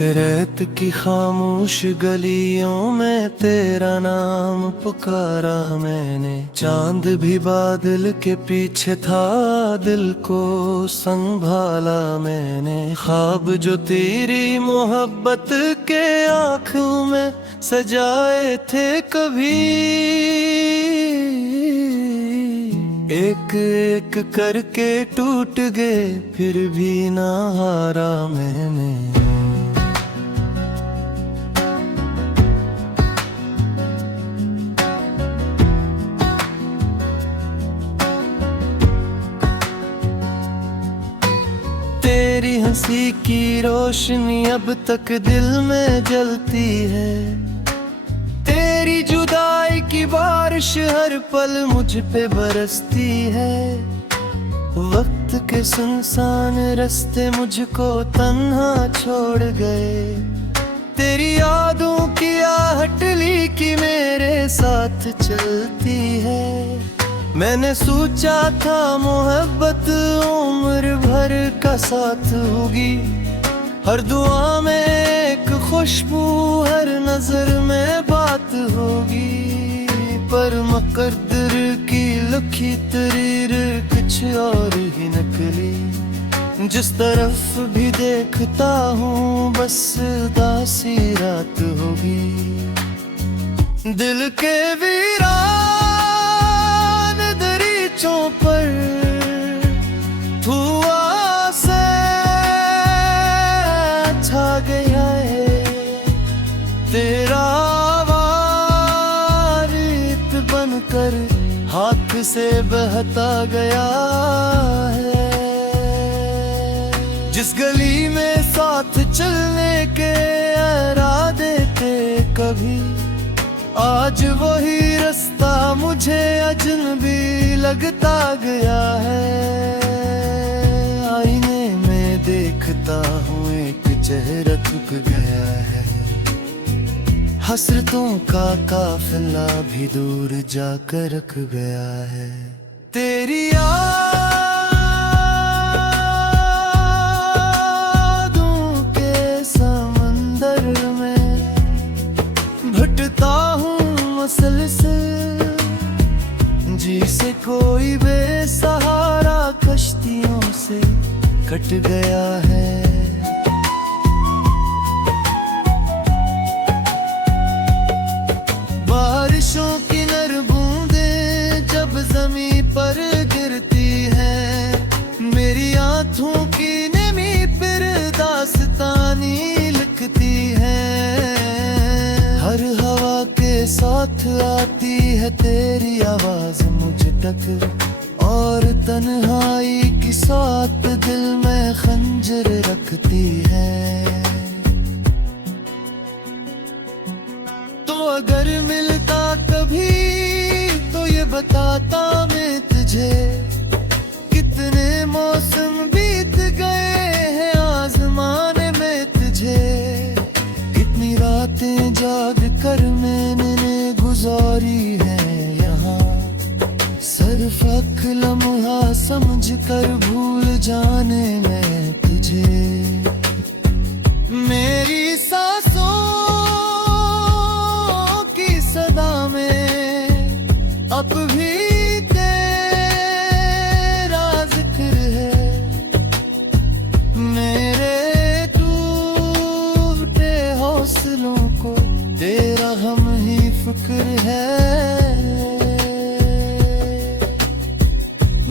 रेत की खामोश गलियों में तेरा नाम पुकारा मैंने। चांद भी बादल के पीछे था, दिल को संभाला मैंने। ख्वाब जो तेरी मोहब्बत के आँखों में सजाए थे कभी, एक एक करके टूट गए फिर भी ना हारा मैंने। तेरी हंसी की रोशनी अब तक दिल में जलती है। तेरी जुदाई की बारिश हर पल मुझ पे बरसती है। वक्त के सुनसान रास्ते मुझको तन्हा छोड़ गए। तेरी यादों की आहट की मेरे साथ चलती है। मैंने सोचा था मोहब्बत उम्र भर का साथ होगी। हर दुआ में एक खुशबू, हर नजर में बात होगी। पर मुकद्दर की लिखी तरीर कुछ और ही निकली। जिस तरफ भी देखता हूँ बस उदासी रात होगी। दिल के पर धुआं से छा गया है। तेरा वारित बनकर हाथ से बहता गया है। जिस गली में साथ चलने के इरादे थे कभी, आज वही रास्ता मुझे अजनबी लगता गया है। आईने में देखता हूँ एक चेहरा झुक गया है। हसरतों का काफिला भी दूर जाकर रुक गया है। तेरी जी से कोई बेसहारा कश्तियों से कट गया है। बारिशों की नर बूंदें जब जमीन पर गिरती हैं, मेरी आंखों की नमी फिर दास्तानी लिखती है। हर हवा के साथ आती है तेरी आवाज मुझ तक, और तन्हाई की साथ दिल में खंजर रखती है। तो अगर मिलता कभी तो ये बताता मैं तुझे, कितने मौसम बीत गए हैं आसमाने में तुझे। कितनी रातें जाग कर मैंने गुजारी है यहाँ, सिर्फ एक लम्हा समझ कर भूल जाने में तुझे। मेरी सांसों की सदा में अब भी तेरा जिक्र है। मेरे टूटे हौसलों को तेरा हम ही फिक्र है।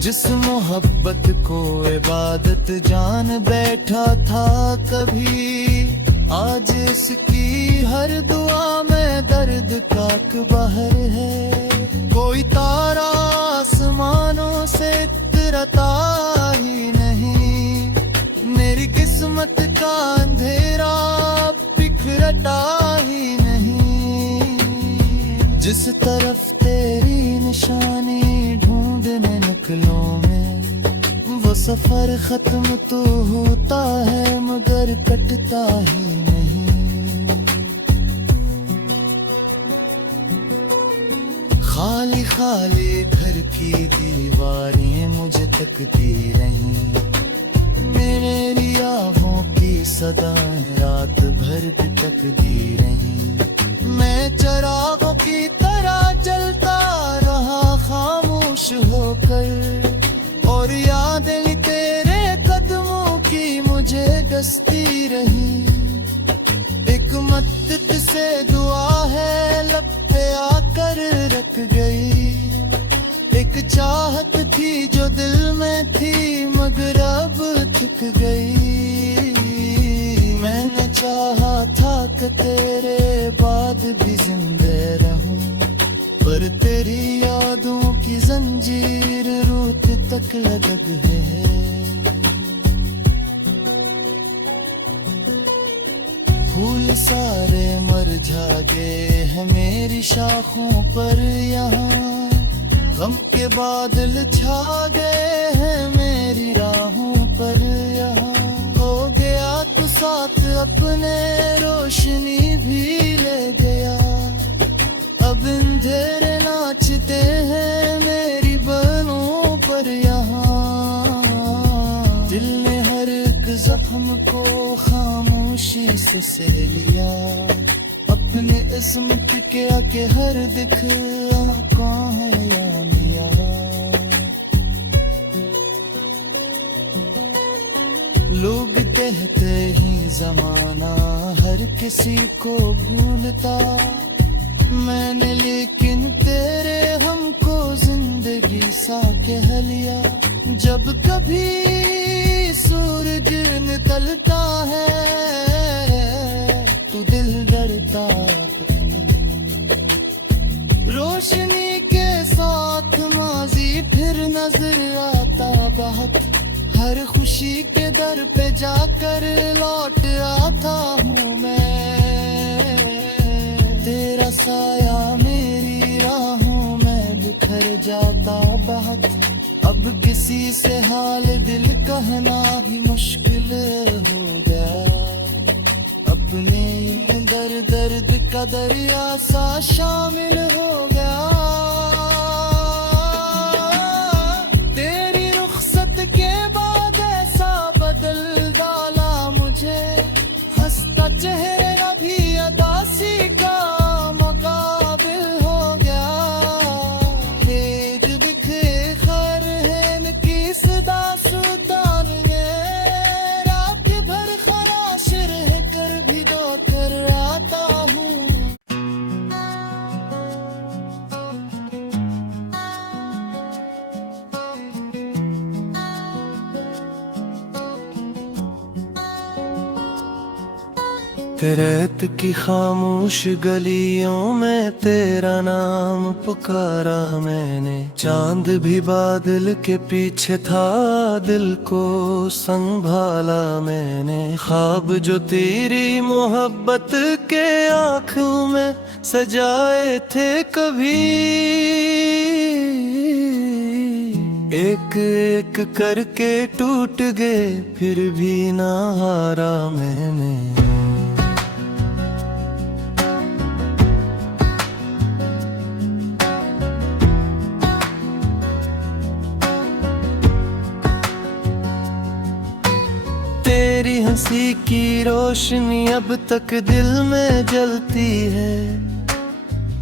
जिस मोहब्बत को इबादत जान बैठा था कभी, आज इसकी हर दुआ में दर्द का बाहर है। कोई तारा आसमानों से उतरता ही नहीं, मेरी किस्मत का अंधेरा बिखरता ही नहीं। जिस तरफ तेरी निशानी ढूंढने नकलों में, वो सफर खत्म तो होता है मगर कटता ही नहीं। खाली खाली घर की दीवारें मुझे तकती रहीं, मेरे रियावों की सदाएं रात भर भटकती रहीं। मैं चिरागों की तरह जलता रहा खामोश होकर, और यादें तेरे कदमों की मुझे डसती रही। एक मदद से दुआ है लब पे आकर रख गई, एक चाहत थी जो दिल में थी मगर अब थक गई। मैंने चाहा था कि तेरे बाद भी जिंदा रहूं, पर तेरी यादों की जंजीर रूत तक लगब है। फूल सारे मुरझा गए हैं मेरी शाखों पर यहाँ, गम के बादल छा गए हैं मेरी राहों पर यहाँ। हो गया तो साथ अपने रोशनी भी ले गया, अब अंधेरे नाचते हैं मेरी बनों पर यहाँ। दिल ने हर एक जख्म को खामोशी से सह लिया, अपने इस्मत के आके हर दिख कौन है या मिया। लोग कहते ही जमाना हर किसी को भूलता, मैंने लेकिन तेरे हमको जिंदगी सा कह लिया। जब कभी सूरज निकलता है तो दिल डरता, रोशनी के साथ माजी फिर नजर आता बहुत। हर खुशी के दर पे जाकर लौट आता हूँ मैं, तेरा साया मेरी राहों में बिखर जाता बहुत। अब किसी से हाल दिल कहना ही मुश्किल हो गया, अपने दर्द का दरिया सा शामिल हो गया। तेरी रुखसत के बाद ऐसा बदल डाला मुझे, हंसता चेहरे अभी अदासी का मुकाबिल हो गया। एक दिखे खैर है की सदा सुल्तान में, रात भर खराश रह कर भी दो कर आता हूँ। रेत की खामोश गलियों में तेरा नाम पुकारा मैंने, चांद भी बादल के पीछे था दिल को संभाला मैंने। ख्वाब जो तेरी मोहब्बत के आँखों में सजाए थे कभी, एक एक करके टूट गए फिर भी ना हारा मैंने। तेरी हंसी की रोशनी अब तक दिल में जलती है,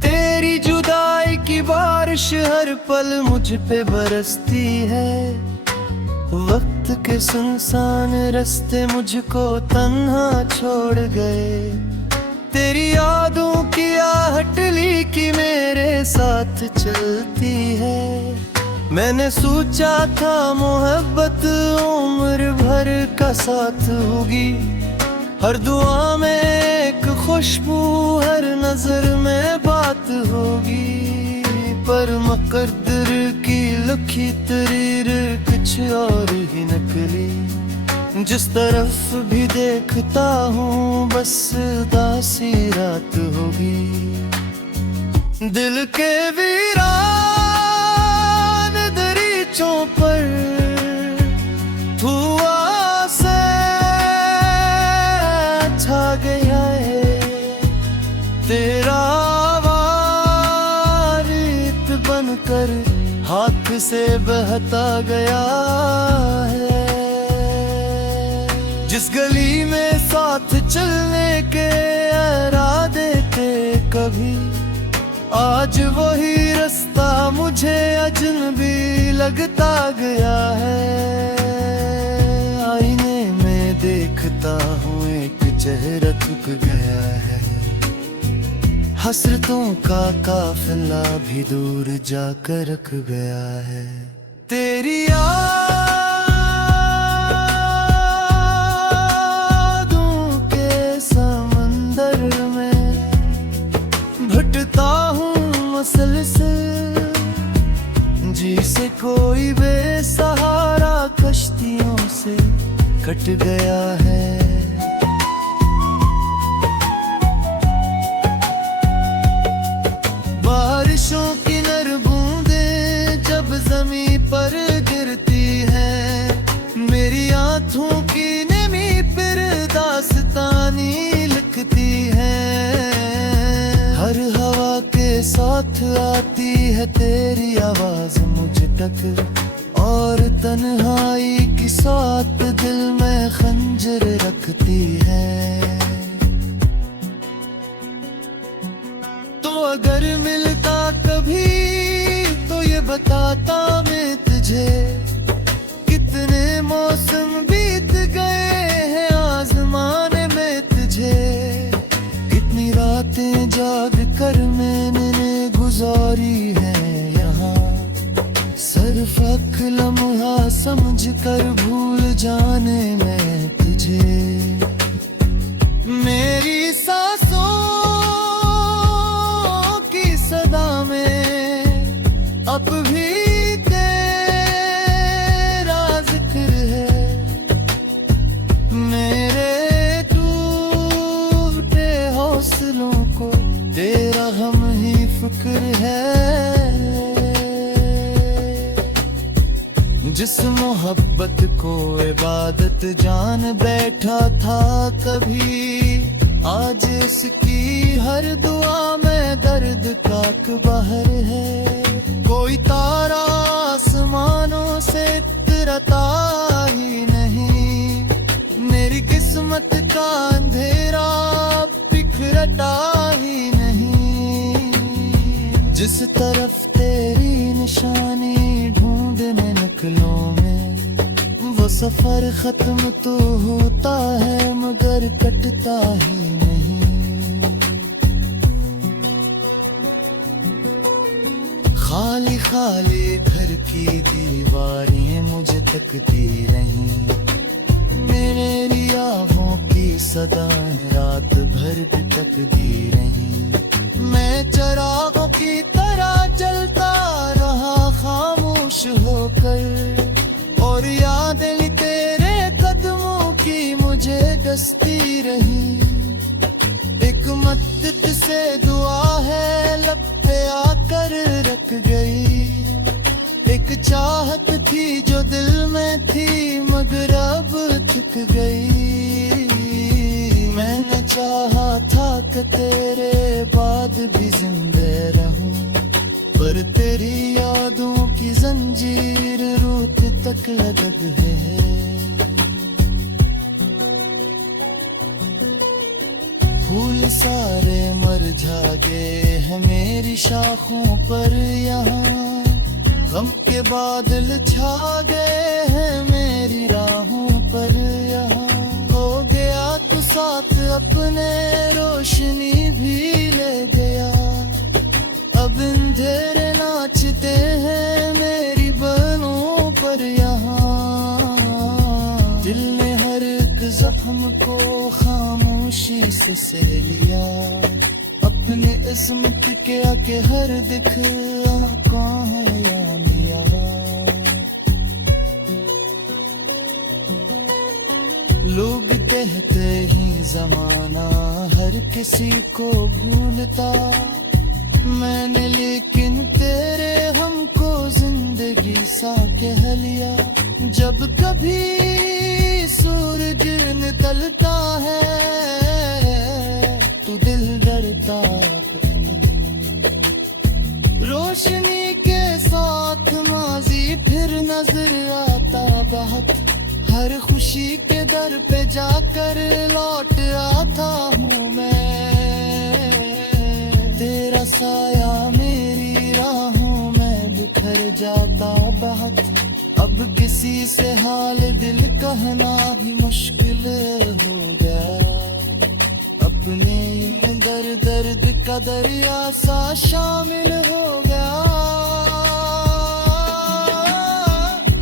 तेरी जुदाई की बारिश हर पल मुझ पे बरसती है। वक्त के सुनसान रास्ते मुझको तन्हा छोड़ गए, तेरी यादों की आहट की मेरे साथ चलती है। मैंने सोचा था मोहब्बत उम्र भर का साथ होगी, हर दुआ में एक खुशबू हर नजर में बात होगी। पर मुकद्दर की लिखी तरीर कुछ और ही निकली, जिस तरफ भी देखता हूँ बस दासी रात होगी। दिल के वीरान दरीचों पर धुआं से छा गया है तेरा वारित बनकर, हाथ से बहता गया है। जिस जिस गली में साथ चलने के इरादे थे कभी, आज वही रास्ता मुझे अजनबी लगता गया है। आईने में देखता हूँ एक चेहरा झुक गया है, हसरतों का काफिला भी दूर जाकर रख गया है। तेरी यादों के समंदर में भटकता हूँ मसलसल, जिसे कोई बेसहारा कश्तियों से कट गया है। बारिशों की नर बूंदें जब ज़मीं पर गिरती हैं, मेरी आँखों की नमी फिर दास्तानी लिखती है। हर हवा के साथ आती है तेरी आवाज़ मुझ तक, और तन्हाई की साथ दिल में खंजर रखती है। तो अगर मिलता कभी तो ये बताता मैं तुझे, कितने मौसम बीत गए हैं आज़माने में तुझे। कितनी रातें जाग कर मैंने गुजारी है यहाँ, सिर्फ एक लम्हा समझ कर भूल जाने में तुझे। मेरी सांसों अब भी तेरा जिक्र है, मेरे टूटे हौसलों को तेरा हम ही फिक्र है। जिस मोहब्बत को इबादत जान बैठा था कभी, आज इसकी हर दुआ में दर्द का कहर है। कोई तारा आसमानों से उतरता ही नहीं, मेरी किस्मत का अंधेरा बिखरता ही नहीं। जिस तरफ तेरी निशानी ढूंढने नकलों में, वो सफर खत्म तो होता है मगर कटता ही नहीं। खाली खाली घर की दीवारें मुझे तकती रही, मेरे रियाहों की सदाएं रात भर भटकती रही। मैं चिरागों की तरह जलता रहा खामोश होकर, और यादें तेरे कदमों की मुझे डसती रही। एक मदद से दुआ है लब पे आकर रख गई, एक चाहत थी जो दिल में थी मगर अब थक गई। मैंने चाहा था कि तेरे बाद भी जिंदा रहूं, पर तेरी यादों की जंजीर रूत तक लगब है। फूल सारे मुरझा गए हैं मेरी शाखों पर यहाँ, गम के बादल छा गए हैं मेरी राहों पर यहाँ। हो गया तो साथ अपने रोशनी भी ले गया, अब अंधेरे नाचते हैं मेरी बलों पर यहाँ। दिल ने हर एक जख्म को खामोशी से सह लिया, अपने इस्मत के आके हर दिख कौन है या मिया। लोग कहते ही जमाना हर किसी को भूलता, मैंने लेकिन तेरे हमको जिंदगी सा कह लिया। जब कभी सूरज निकलता है तो दिल डरता, रोशनी के साथ माजी फिर नजर आता बहुत, हर खुशी के दर पे जाकर लौट आता हूँ मैं, तेरा साया मेरी राहों में बिखर जाता बहुत। अब किसी से हाल दिल कहना भी मुश्किल हो गया, अपने दर्द का दरिया सा शामिल हो गया।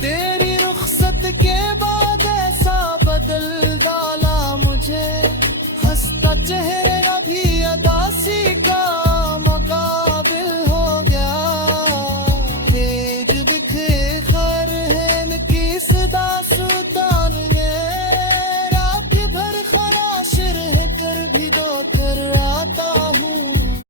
तेरी रुखसत के बाद ऐसा बदल डाला मुझे, हंसता चेहरा